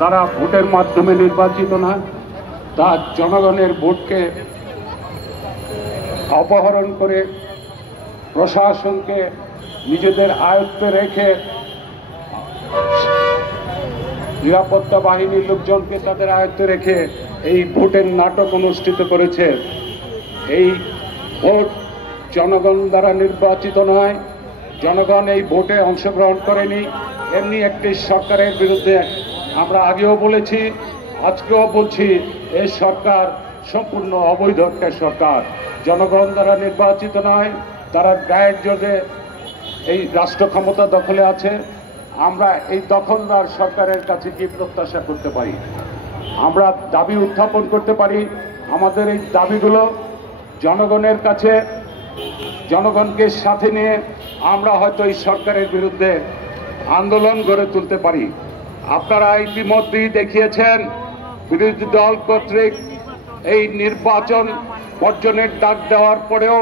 তারা ভোটের মাধ্যমে নির্বাচিত না, তা জনগণের ভোটকে অপহরণ করে প্রশাসনকে নিজেদের আয়ত্তে রেখে নিরাপত্তা বাহিনীর লোকজনকে তাদের আয়ত্তে রেখে এই ভোটের নাটক অনুষ্ঠিত করেছে। এই ভোট জনগণ দ্বারা নির্বাচিত নয়, জনগণ এই ভোটে অংশগ্রহণ করেনি। এমনি একটি সরকারের বিরুদ্ধে আমরা আগেও বলেছি, আজকেও বলছি, এই সরকার সম্পূর্ণ অবৈধ একটা সরকার, জনগণ দ্বারা নির্বাচিত নয়। তারা গায়ের জোরে এই রাষ্ট্র ক্ষমতা দখলে আছে। আমরা এই দখলদার সরকারের কাছে কি প্রত্যাশা করতে পারি? আমরা দাবি উত্থাপন করতে পারি। আমাদের এই দাবিগুলো জনগণের কাছে, জনগণকে সাথে নিয়ে আমরা হয়তো এই সরকারের বিরুদ্ধে আন্দোলন গড়ে তুলতে পারি। আপনারা ইতিমধ্যেই দেখিয়েছেন বিরোধী দল কর্তৃক এই নির্বাচন বর্জনের ডাক দেওয়ার পরেও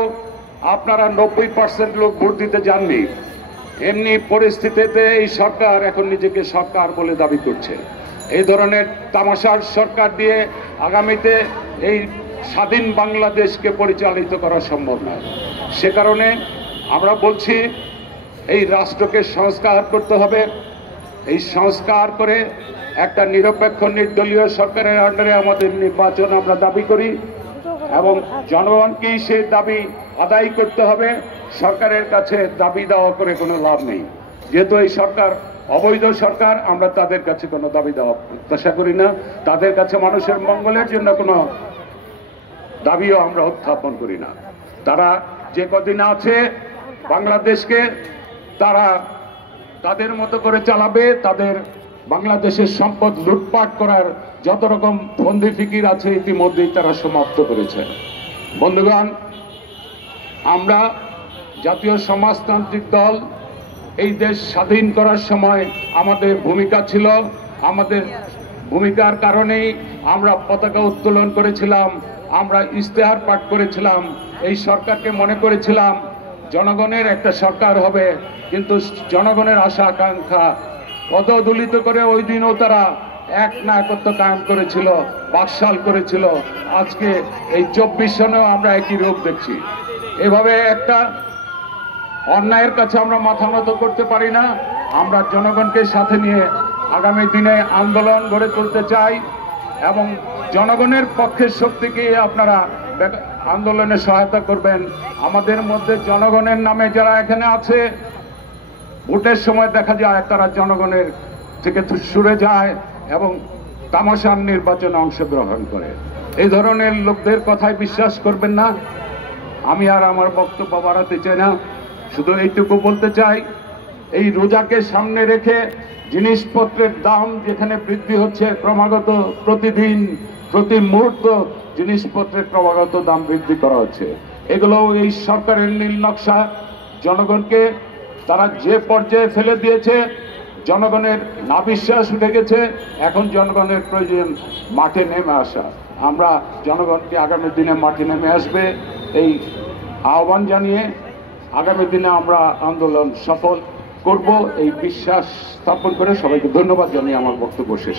আপনারা 90% লোক ভোট দিতে যাননি। এমনি পরিস্থিতিতে এই সরকার এখন নিজেকে সরকার বলে দাবি করছে। এই ধরনের তামাশার সরকার দিয়ে আগামীতে এই স্বাধীন বাংলাদেশকে পরিচালিত করা সম্ভব নয়। সে কারণে আমরা বলছি, এই রাষ্ট্রকে সংস্কার করতে হবে। এই সংস্কার করে একটা নিরপেক্ষ নির্দলীয় সরকারের আন্ডারে আমাদের নির্বাচন আমরা দাবি করি এবং জনগণকেই সেই দাবি আদায় করতে হবে। সরকারের কাছে দাবি দেওয়া করে কোনো লাভ নেই। যেহেতু এই সরকার অবৈধ সরকার, আমরা তাদের কাছে কোনো দাবি দেওয়া প্রত্যাশা করি না। তাদের কাছে মানুষের মঙ্গলের জন্য কোনো দাবিও আমরা উত্থাপন করি না। তারা যে কদিন আছে বাংলাদেশকে তারা তাদের মতো করে চালাবে। তাদের বাংলাদেশের সম্পদ লুটপাট করার যত রকম ফন্দি ফিকির আছে ইতিমধ্যেই তারা সমাপ্ত করেছে। বন্ধুগণ, আমরা জাতীয় সমাজতান্ত্রিক দল এই দেশ স্বাধীন করার সময় আমাদের ভূমিকা ছিল। আমাদের ভূমিকার কারণেই আমরা পতাকা উত্তোলন করেছিলাম, আমরা ইশতেহার পাঠ করেছিলাম। এই সরকারকে মনে করেছিলাম জনগণের একটা সরকার হবে, কিন্তু জনগণের আশা আকাঙ্ক্ষা পদদলিত করে ওই দিনও তারা এক নায়কত্ব কায়েম করেছিল, বাকশাল করেছিল। আজকে এই 24 সনেও আমরা একই রূপ দেখছি। এভাবে একটা অন্যায়ের কাছে আমরা মাথা নত করতে পারি না। আমরা জনগণকে সাথে নিয়ে আগামী দিনে আন্দোলন গড়ে তুলতে চাই এবং জনগণের পক্ষের শক্তিকে আপনারা আন্দোলনে সহায়তা করবেন। আমাদের মধ্যে জনগণের নামে যারা এখানে আছে, ভোটের সময় দেখা যায় তারা জনগণের থেকে সরে যায় এবং তামাশার নির্বাচনে অংশগ্রহণ করে। এই ধরনের লোকদের কথায় বিশ্বাস করবেন না। আমি আর আমার বক্তব্য বাড়াতে চাই না, শুধু এইটুকু বলতে চাই, এই রোজাকে সামনে রেখে জিনিসপত্রের দাম যেখানে বৃদ্ধি হচ্ছে, ক্রমাগত প্রতিদিন প্রতি মুহূর্ত জিনিসপত্রের ক্রমাগত দাম বৃদ্ধি করা হচ্ছে। এগুলো এই সরকারের নীল নকশা। জনগণকে তারা যে পর্যায়ে ফেলে দিয়েছে, জনগণের নাবিশ্বাস উঠে গেছে। এখন জনগণের প্রয়োজন মাঠে নেমে আসা। আমরা জনগণকে আগামী দিনে মাঠে নেমে আসবে এই আহ্বান জানিয়ে আগামী দিনে আমরা আন্দোলন সফল করব এই বিশ্বাস স্থাপন করে সবাইকে ধন্যবাদ জানিয়ে আমার বক্তব্য শেষ।